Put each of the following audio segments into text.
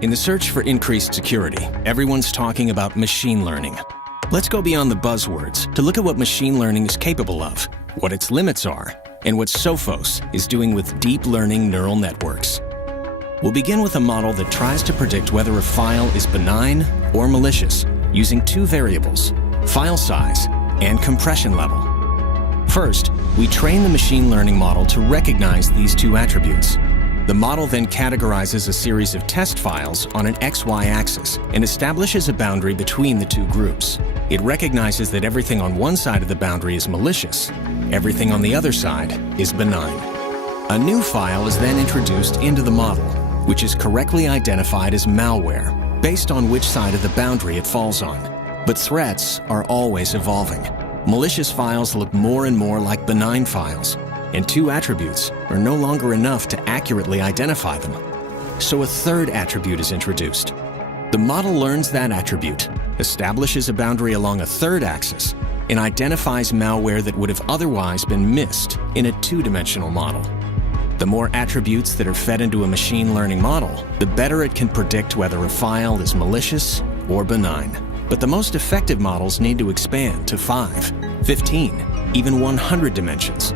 In the search for increased security, everyone's talking about machine learning. Let's go beyond the buzzwords to look at what machine learning is capable of, what its limits are, and what Sophos is doing with deep learning neural networks. We'll begin with a model that tries to predict whether a file is benign or malicious using two variables, file size and compression level. First, we train the machine learning model to recognize these two attributes. The model then categorizes a series of test files on an XY axis and establishes a boundary between the two groups. It recognizes that everything on one side of the boundary is malicious, everything on the other side is benign. A new file is then introduced into the model, which is correctly identified as malware, based on which side of the boundary it falls on. But threats are always evolving. Malicious files look more and more like benign files, and two attributes are no longer enough to accurately identify them. So a third attribute is introduced. The model learns that attribute, establishes a boundary along a third axis, and identifies malware that would have otherwise been missed in a two-dimensional model. The more attributes that are fed into a machine learning model, the better it can predict whether a file is malicious or benign. But the most effective models need to expand to 5, 15, even 100 dimensions.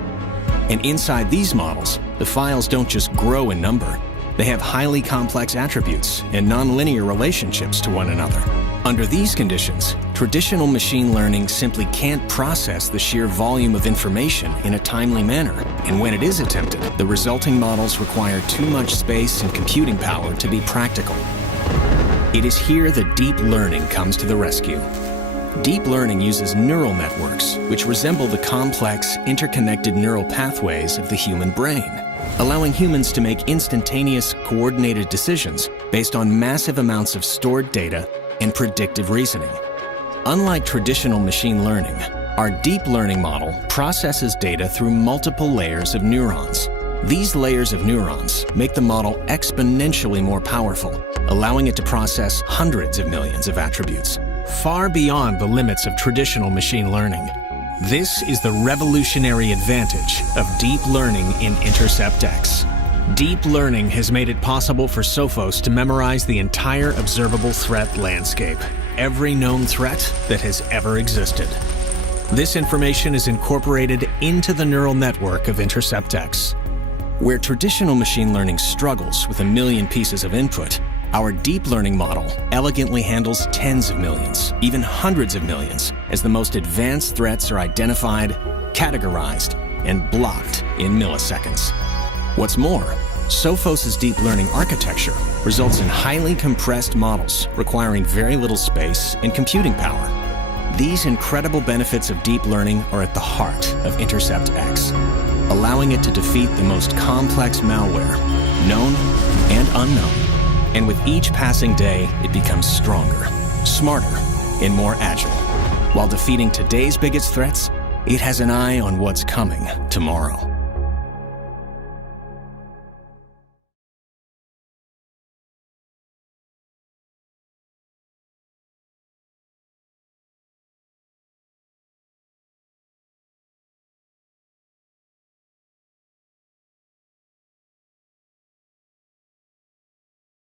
And inside these models, the files don't just grow in number. They have highly complex attributes and nonlinear relationships to one another. Under these conditions, traditional machine learning simply can't process the sheer volume of information in a timely manner. And when it is attempted, the resulting models require too much space and computing power to be practical. It is here that deep learning comes to the rescue. Deep learning uses neural networks, which resemble the complex, interconnected neural pathways of the human brain, allowing humans to make instantaneous, coordinated decisions based on massive amounts of stored data and predictive reasoning. Unlike traditional machine learning, our deep learning model processes data through multiple layers of neurons. These layers of neurons make the model exponentially more powerful, allowing it to process hundreds of millions of attributes, far beyond the limits of traditional machine learning. This is the revolutionary advantage of deep learning in Intercept X. Deep learning has made it possible for Sophos to memorize the entire observable threat landscape, every known threat that has ever existed. This information is incorporated into the neural network of Intercept X. Where traditional machine learning struggles with a million pieces of input, our deep learning model elegantly handles tens of millions, even hundreds of millions, as the most advanced threats are identified, categorized, and blocked in milliseconds. What's more, Sophos' deep learning architecture results in highly compressed models requiring very little space and computing power. These incredible benefits of deep learning are at the heart of Intercept X, allowing it to defeat the most complex malware, known and unknown. And with each passing day, it becomes stronger, smarter, and more agile. While defeating today's biggest threats, it has an eye on what's coming tomorrow.